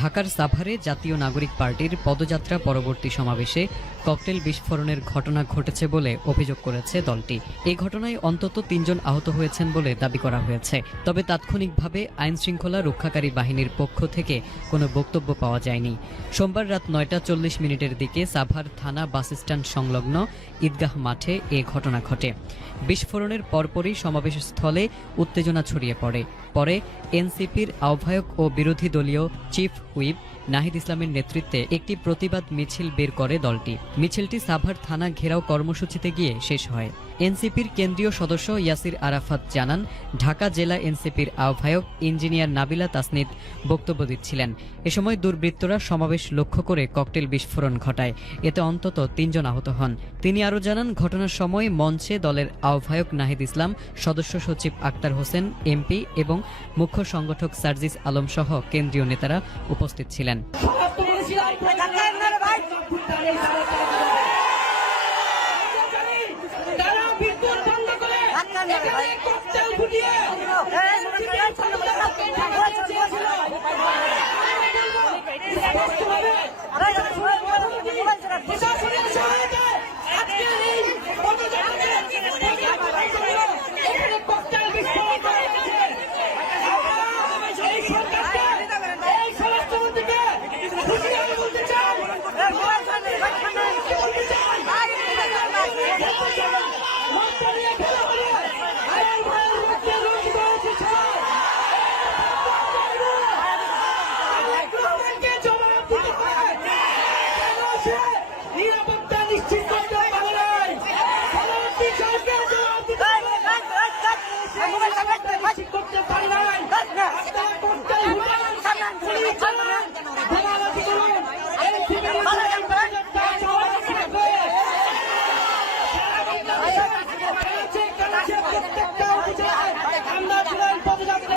ঢাকার সাভারে জাতীয় নাগরিক পার্টির পদযাত্রা পরবর্তী সমাবেশে ককটেল বিস্ফোরণের ঘটনা ঘটেছে বলে অভিযোগ করেছে দলটি। এই ঘটনায় অন্তত ৩ জন আহত হয়েছেন বলে দাবি করা হয়েছে। তবে তাৎক্ষণিকভাবে আইনশৃঙ্খলা রক্ষাকারী বাহিনীর পক্ষ থেকে কোনো বক্তব্য পাওয়া যায়নি। সোমবার রাত ৯টা ৪০ দিকে সাভার থানা বাসস্ট্যান্ড সংলগ্ন ঈদগাহ মাঠে এ ঘটনা ঘটে। বিস্ফোরণের পরপরই সমাবেশ স্থলে উত্তেজনা ছড়িয়ে পড়ে। পরে এনসিপির আহ্বায়ক ও বিরোধী দলীয় চিফ হুইপ নাহিদ ইসলামের নেতৃত্বে একটি প্রতিবাদ মিছিল বের করে দলটি। মিছিলটি সাভার থানা ঘেরাও কর্মসূচিতে গিয়ে শেষ হয়। এনসিপির কেন্দ্রীয় সদস্য ইয়াসির আরাফাত জানান, ঢাকা জেলা এনসিপির আহ্বায়ক ইঞ্জিনিয়ার নাবিলা তাসনিদ বক্তব্য দিচ্ছিলেন। এ সময় দুর্বৃত্তরা সমাবেশ লক্ষ্য করে ককটেল বিস্ফোরণ ঘটায়। এতে অন্তত ৩ জন আহত হন। তিনি আরও জানান, ঘটনার সময় মঞ্চে দলের আহ্বায়ক নাহিদ ইসলাম, সদস্য সচিব আক্তার হোসেন এমপি এবং মুখ্য সংগঠক সার্জিস আলম সহ কেন্দ্রীয় নেতারা উপস্থিত ছিলেন।